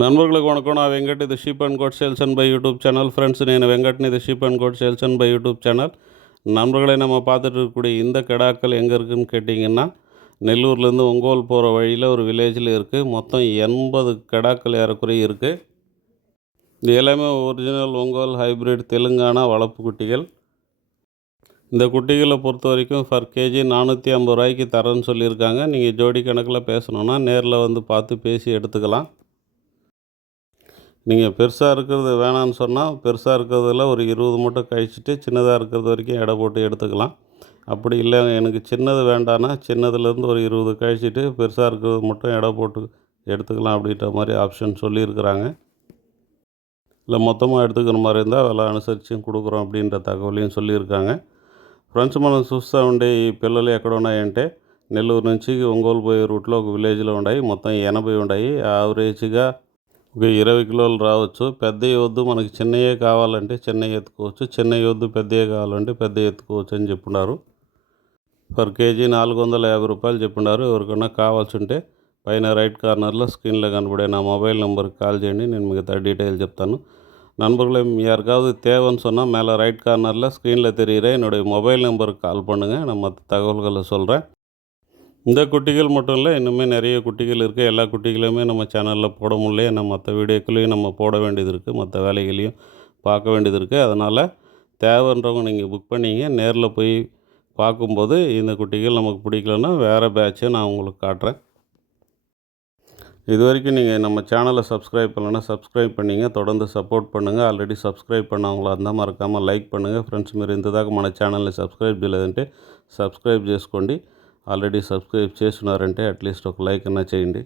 నన్బర్లకు వణకం నా వెంకట్ ఇది sheep and goat sales and buy YouTube channel friends నేను வெங்கட்னு இது sheep and goat sales and buy YouTube channel நண்பர்களை நம்ம பார்த்துட்டு இருக்கக்கூடிய இந்த கிடாக்கள் எங்கே இருக்குதுன்னு கேட்டிங்கன்னா நெல்லூர்லேருந்து ஒங்கோல் போகிற வழியில் ஒரு வில்லேஜில் இருக்குது. மொத்தம் 80 கிடாக்கள் ஏறக்குறைய இருக்குது. இது எல்லாமே ஒரிஜினல் ஒங்கோல் ஹைப்ரிட் தெலுங்கானா வளர்ப்பு குட்டிகள். இந்த குட்டிகளை பொறுத்த வரைக்கும் ஃபர் கேஜி 450 ரூபாய்க்கு தரேன்னு சொல்லியிருக்காங்க. நீங்கள் ஜோடி கணக்கில் பேசணுன்னா நேரில் வந்து பார்த்து பேசி எடுத்துக்கலாம். நீங்கள் பெருசாக இருக்கிறது வேணான்னு சொன்னால் பெருசாக இருக்கிறதுல ஒரு 20 மூட்டை கழிச்சிட்டு சின்னதாக இருக்கிறது வரைக்கும் எடை போட்டு எடுத்துக்கலாம். அப்படி இல்லை எனக்கு சின்னது வேண்டான்னா சின்னதுலேருந்து ஒரு 20 கழிச்சிட்டு பெருசாக இருக்கிறது மட்டும் எடை போட்டு எடுத்துக்கலாம் அப்படின்ற மாதிரி ஆப்ஷன் சொல்லியிருக்கிறாங்க. இல்லை మొత్తமாக எடுத்துக்கிற மாதிரி இருந்தால் విల అనుసరించి கொடுக்குறோం அப்படின்ற తగవலையும் சொல்லியிருக்காங்க. ఫ్రెండ్స్ మనం చూస్తూ ఉండే ఈ పిల్లలు ఎక్కడ ఉన్నాయంటే నెల్లూరు నుంచి ఒంగోలు పోయే రూట్లో ఒక విలేజ్లో ఉన్నాయి. మొత్తం 80 ఉన్నాయి. యావరేజ్గా ఒక 20 కిలోలు రావచ్చు. పెద్దవి వద్దు మనకి చిన్నయే కావాలంటే చిన్నవి ఎత్తుకోవచ్చు, చిన్నవి వద్దు పెద్దవి కావాలంటే పెద్దవి ఎత్తుకోవచ్చు అని చెప్పున్నారు. పర్ కేజీ 450 రూపాయలు చెప్పున్నారు. ఎవరికన్నా కావాల్సి ఉంటే పైన రైట్ కార్నర్లో ஸ்க்ரீனில் கனபடே நான் மொபைல் நம்பருக்கு கால் చేయండి. నేను மிగతా டீட்டெயில் చెప్తాను. நண்பர்களே யாருக்காவது தேவைன்னு சொன்னால் மேலே ரைட் கார்னரில் ஸ்க்ரீனில் தெரிகிற என்னுடைய மொபைல் நம்பருக்கு கால் பண்ணுங்கள். நான் மற்ற தகவல்களை சொல்கிறேன். இந்த குட்டிகள் மட்டும் இல்லை, இன்னுமே நிறைய குட்டிகள் இருக்குது. எல்லா குட்டிகளுமே நம்ம சேனலில் போட முடியல. ஏன்னா மற்ற வீடியோக்களையும் நம்ம போட வேண்டியது இருக்குது, மற்ற வேலைகளையும் பார்க்க வேண்டியது இருக்குது. அதனால் தேவைன்றவங்க நீங்கள் புக் பண்ணிங்க. நேரில் போய் பார்க்கும்போது இந்த குட்டிகள் நமக்கு பிடிக்கலன்னா வேறு பேட்சை நான் உங்களுக்கு காட்டுறேன். இது வரைக்கும் நீங்கள் நம்ம சேனலை சப்ஸ்கிரைப் பண்ணலைன்னா சப்ஸ்கிரைப் பண்ணிங்க. தொடர்ந்து సపోర్ట్ பண்ணுங்கள். ఆల్రెడీ సబ్స్క్రైబ్ பண்ணவங்களா இருந்தால் మరకమ్మ లైక్ பண்ணுங்கள். ఫ్రెండ్స్ మీరు ఇంతదాకా మన ఛానల్ని సబ్స్క్రైబ్ చేయలేదంటే సబ్స్క్రైబ్ చేసుకోండి. ఆల్రెడీ సబ్స్క్రైబ్ చేస్తున్నారంటే అట్లీస్ట్ ఒక లైక్ అన్నా చేయండి.